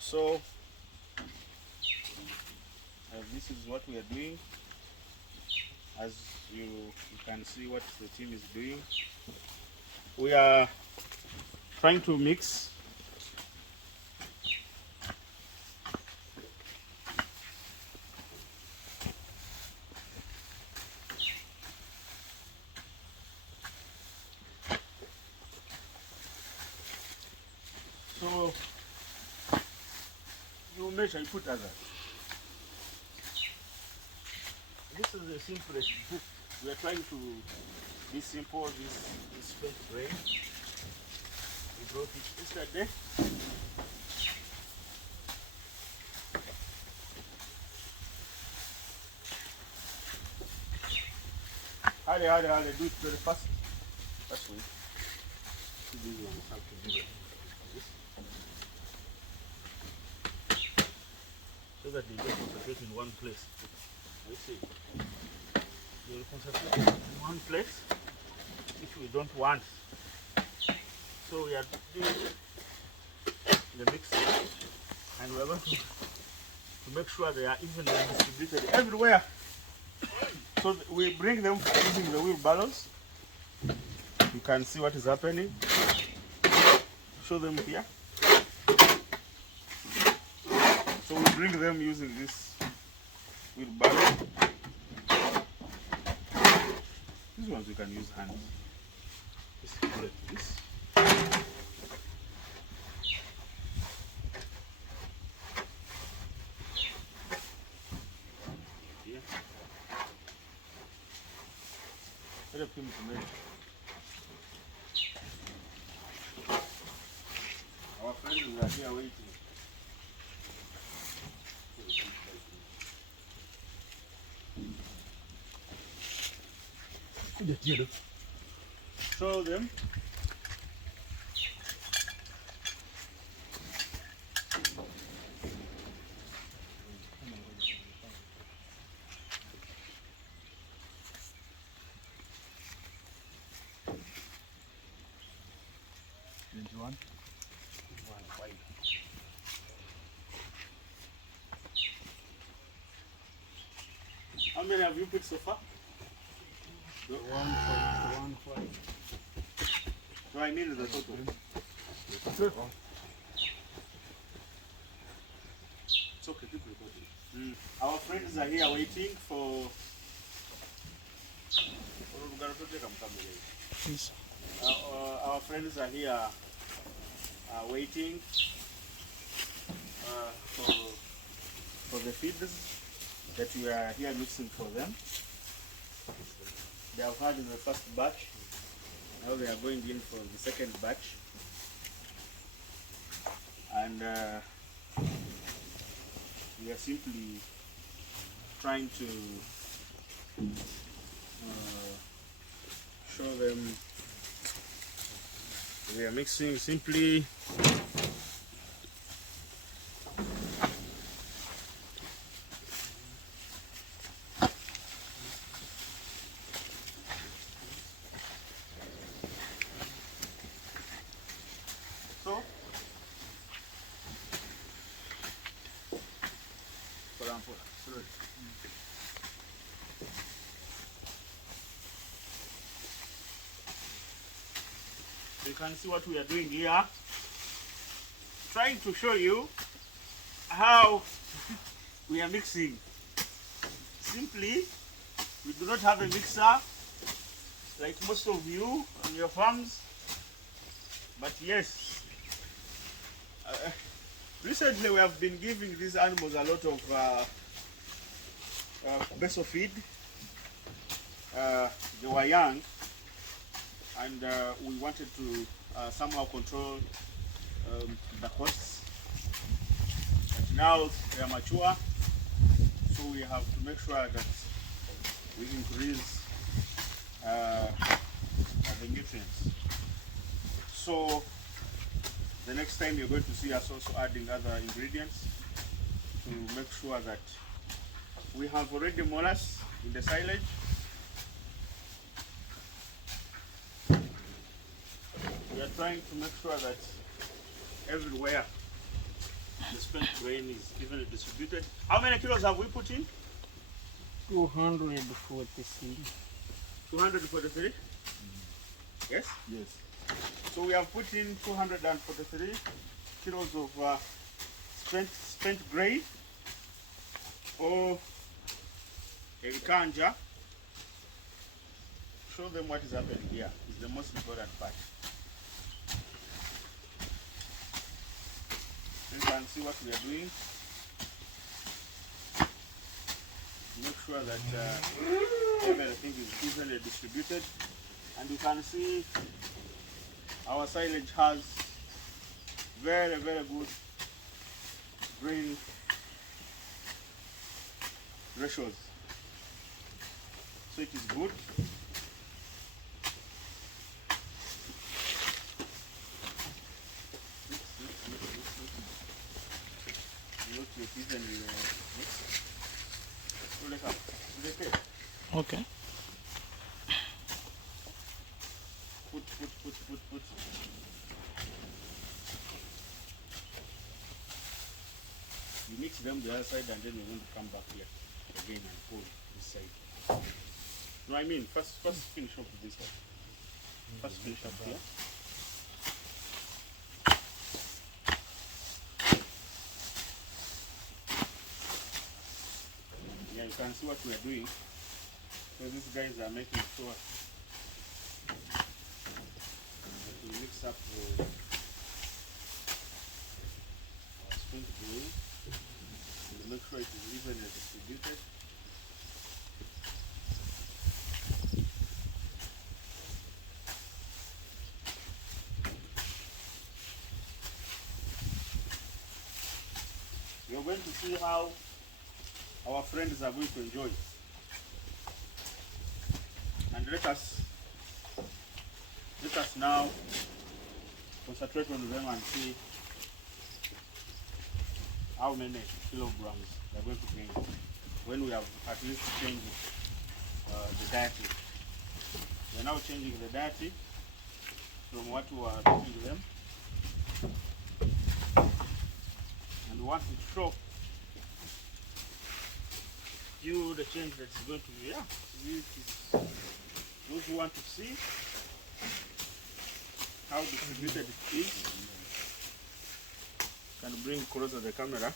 So this is what we are doing. As you can see what the team is doing. We are trying to mix so you measure, you put other. This is the simplest. We are trying to be simple. This fake grain. We brought it yesterday. Hurry, do it very fast. That's way. This one we have to do it like this. So that they don't concentrate in one place. I see. You will concentrate in one place if we don't want. So we are doing the mixing, and we are going to make sure they are evenly distributed everywhere. So we bring them using the wheelbarrows. You can see what is happening. Show them here. So we bring them using this wheelbarrow. These ones we can use hands. This is great. This. Here. Let him to measure. Our friends are here waiting. Show them. How many have you picked so far? 1.15. No, I need the total. It's okay, keep recording. Our friends are here waiting for. Our friends are here waiting for the feeds that we are here mixing for them. They have had in the first batch. Now they are going in for the second batch. And we are simply trying to show them we are mixing simply. You can see what we are doing here. Trying to show you how we are mixing. Simply, we do not have a mixer like most of you on your farms. But yes, recently we have been giving these animals a lot of basil feed. They were young, and we wanted to somehow control the costs. But now they are mature, so we have to make sure that we increase the nutrients. So the next time you're going to see us also adding other ingredients to make sure that we have already molasses in the silage. We are trying to make sure that everywhere the spent grain is evenly distributed. How many kilos have we put in? 243. 243? Yes? Yes. So we have put in 243 kilos of spent grain or ekanja. Show them what is happening here. It's the most important part. You can see what we are doing. Make sure that everything is evenly distributed, and you can see our silage has very good grain ratios, so it is good. Okay. Put. You mix them the other side, and then you want to come back here again and pull this side. No, I mean first finish up with this side. First finish up here. Yeah, you can see what we are doing. So these guys are making sure that we mix up our spent grain and make sure it is evenly distributed. We are going to see how our friends are going to enjoy it. And let us now concentrate on them and see how many kilograms they are going to gain when we have at least changed the dietary. We are now changing the dietary from what we are giving them, and once it shows you the change that's going to be, those who want to see how distributed it is can bring closer the camera.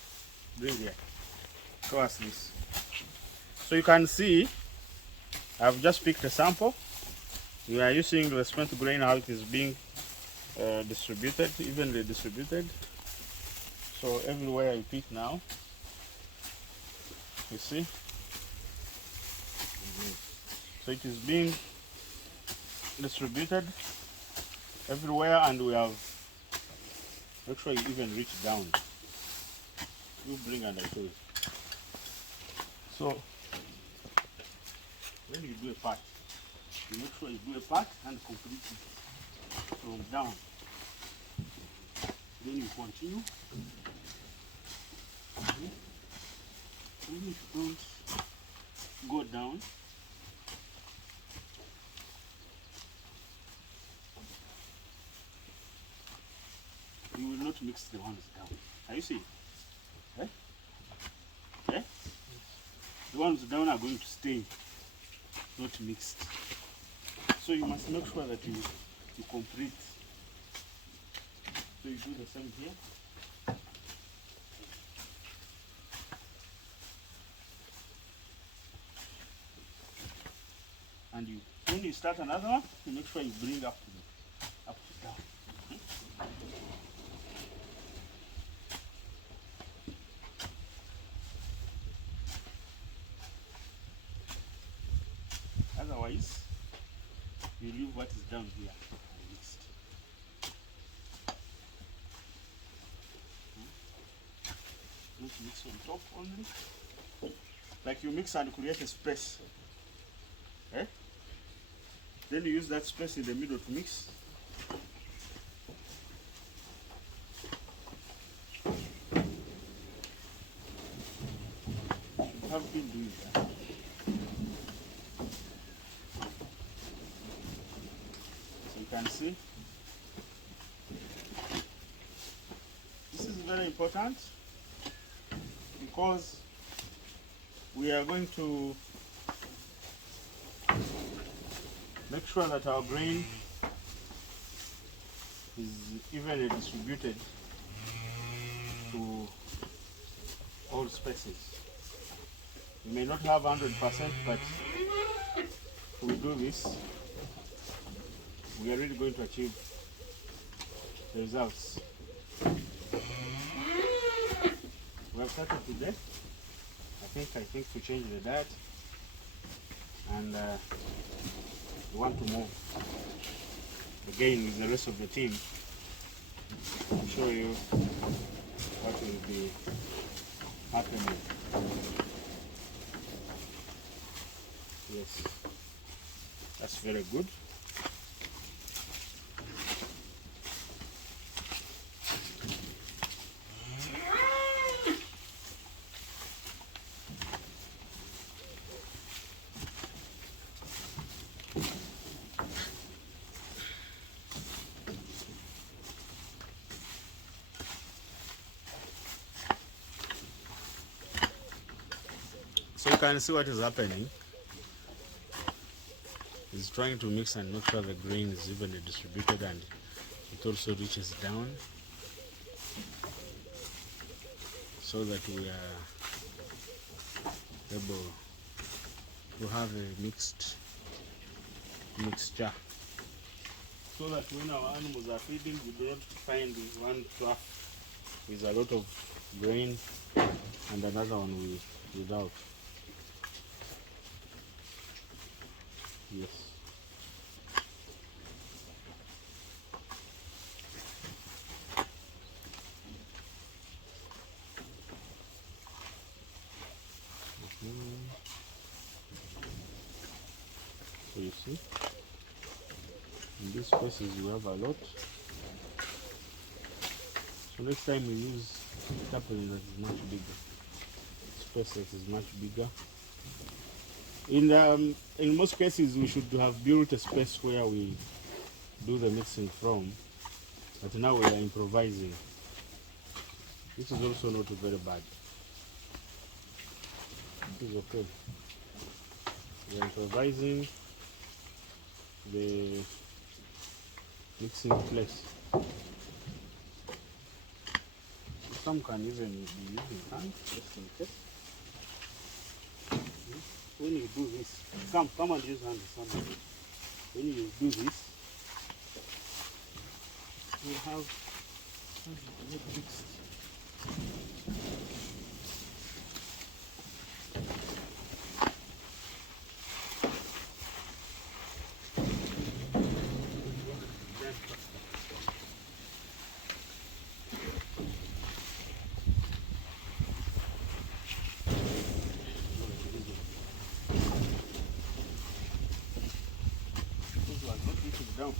Bring here. Show us this. So you can see I've just picked a sample. We are using the spent grain, how it is being distributed, evenly distributed. So everywhere you pick now, you see. So it is being distributed everywhere, and we have make sure you even reach down. You bring and I show you. So when you do a part, you make sure you do a part and complete it from down. Then you continue. Even if you don't go down, you will not mix the ones down. Are you seeing? Eh? Eh? The ones down are going to stay, not mixed. So you must make sure that you complete. So you do the same here. And when you start another one, you make sure you bring up to down. Otherwise, you leave what is down here mixed. Don't mix on top only. Like you mix and create a space. Eh? Then you use that space in the middle to mix. You have been doing that. So you can see. This is very important. because we are going to make sure that our grain is evenly distributed to all spaces. We may not have 100%, but if we do this, we are really going to achieve the results. We have started today. I think we change the diet, and we want to move again with the rest of the team to show you what will be happening. Yes, that's very good. So you can see what is happening. He's trying to mix and make sure the grain is evenly distributed and it also reaches down, so that we are able to have a mixture, so that when our animals are feeding, we do not find one trough with a lot of grain and another one without. Yes. So you see, in these spaces we have a lot. So next time we use tapering that is much bigger. Space that is much bigger. In most cases we should have built a space where we do the mixing from, but now we are improvising. This is also not very bad. This is okay. We are improvising the mixing place. Some can even be using hands, just in case. When you do this, come and use hands. Somebody. When you do this, you have it mixed. Down.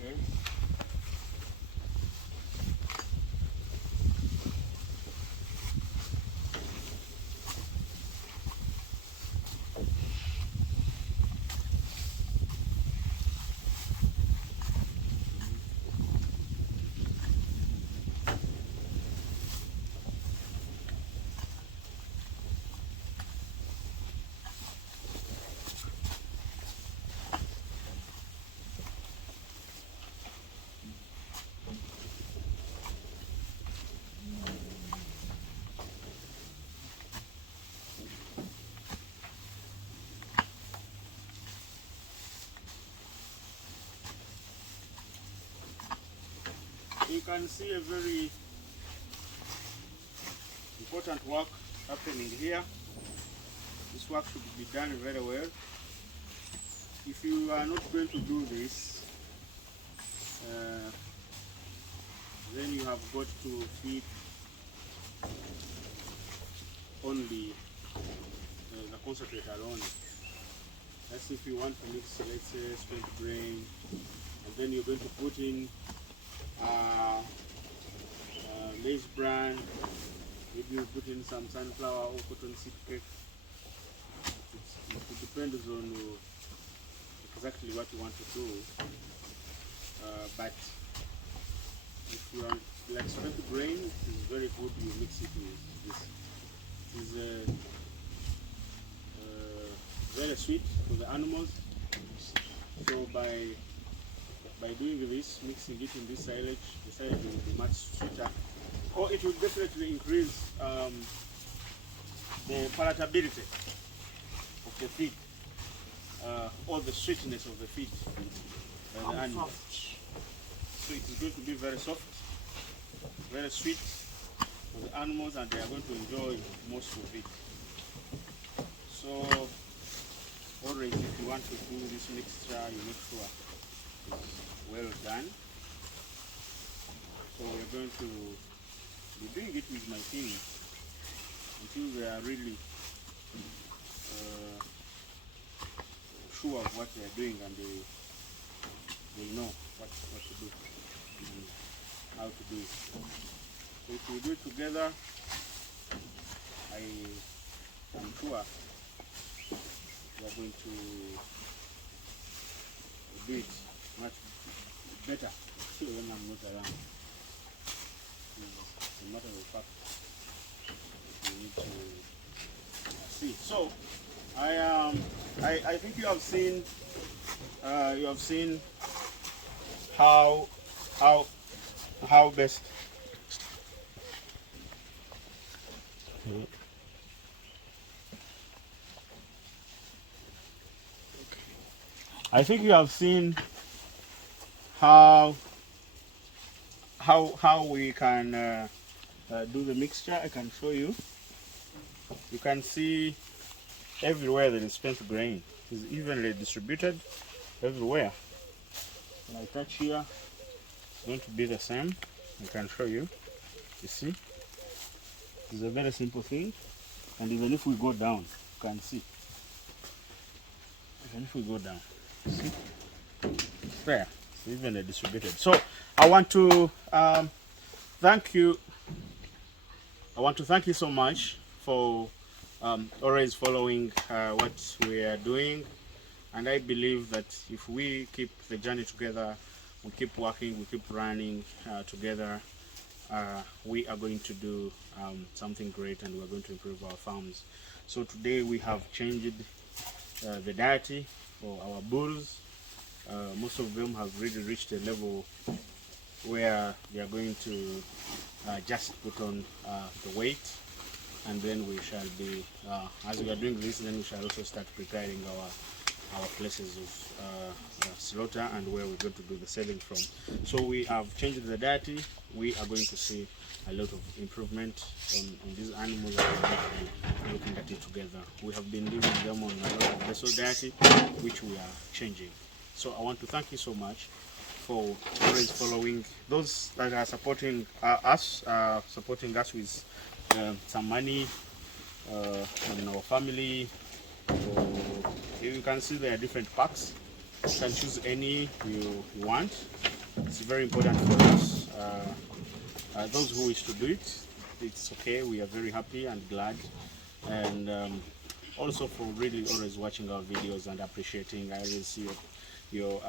Okay. You can see a very important work happening here. This work should be done very well. If you are not going to do this, then you have got to feed only the concentrate alone. That's if you want to mix, let's say, spent grain, and then you're going to put in maize bran, maybe you put in some sunflower or cotton seed cake. It depends on exactly what you want to do. but if you are like spent grain, it is very good you mix it with this. It is very sweet for the animals. So by doing this, mixing it in this silage, the silage will be much sweeter, or it will definitely increase the palatability of the feed, or the sweetness of the feed by the animal. So it is going to be very soft, very sweet for the animals, and they are going to enjoy most of it. So always, if you want to do this mixture, you make sure it's well done. So we're going to be doing it with my team until they are really sure of what they are doing, and they know what to do and how to do it. So if we do it together, I am sure we are going to do it much better when I'm not around. It's a matter of fact we need to see. So I think you have seen how best I think you have seen how we can do the mixture. I can show you. You can see everywhere that is spent grain is evenly distributed everywhere. When I touch here, it's going to be the same. I can show you. You see, it's a very simple thing. And even if we go down, you can see. Even if we go down, see, there, it's evenly distributed. So I want to thank you. I want to thank you so much for always following what we are doing, and I believe that if we keep the journey together, we keep working, we keep running together, we are going to do something great, and we are going to improve our farms. So today we have changed the diet for our bulls. Most of them have really reached a level where they are going to just put on the weight, and then we shall be, as we are doing this, then we shall also start preparing our places of slaughter and where we're going to do the selling from. So we have changed the diet. We are going to see a lot of improvement on these animals, and we're going to be looking at it together. We have been leaving them on a lot of vessel diet, which we are changing. So I want to thank you so much for always following. Those that are supporting us with some money in our family. You can see there are different packs. You can choose any you want. It's very important for us. Those who wish to do it, it's okay. We are very happy and glad, and also for really always watching our videos and appreciating. I will see your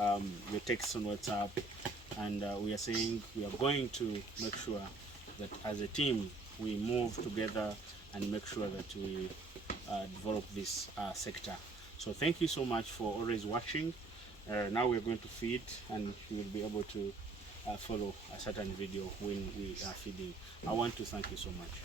texts on WhatsApp, and we are saying we are going to make sure that as a team we move together and make sure that we develop this sector. So thank you so much for always watching. Now we're going to feed, and you will be able to follow a certain video when we are feeding. I want to thank you so much.